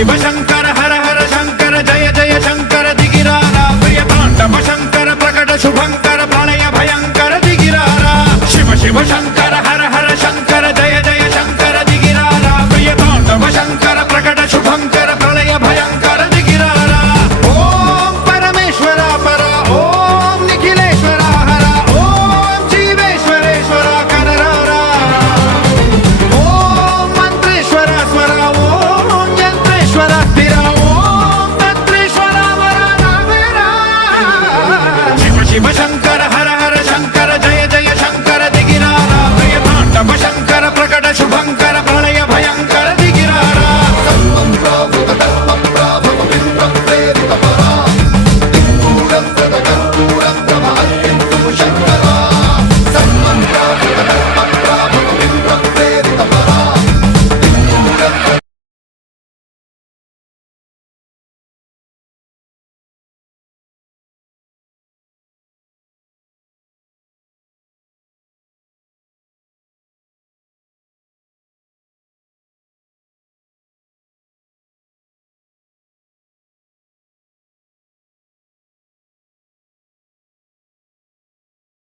शिव शंकर हर हर शंकर जय जय शंकर दिगिरारा प्रिय तांडव शंकर प्रकट शुभंकर प्रलय भयंकर दिगिरारा शिव शिव शंकर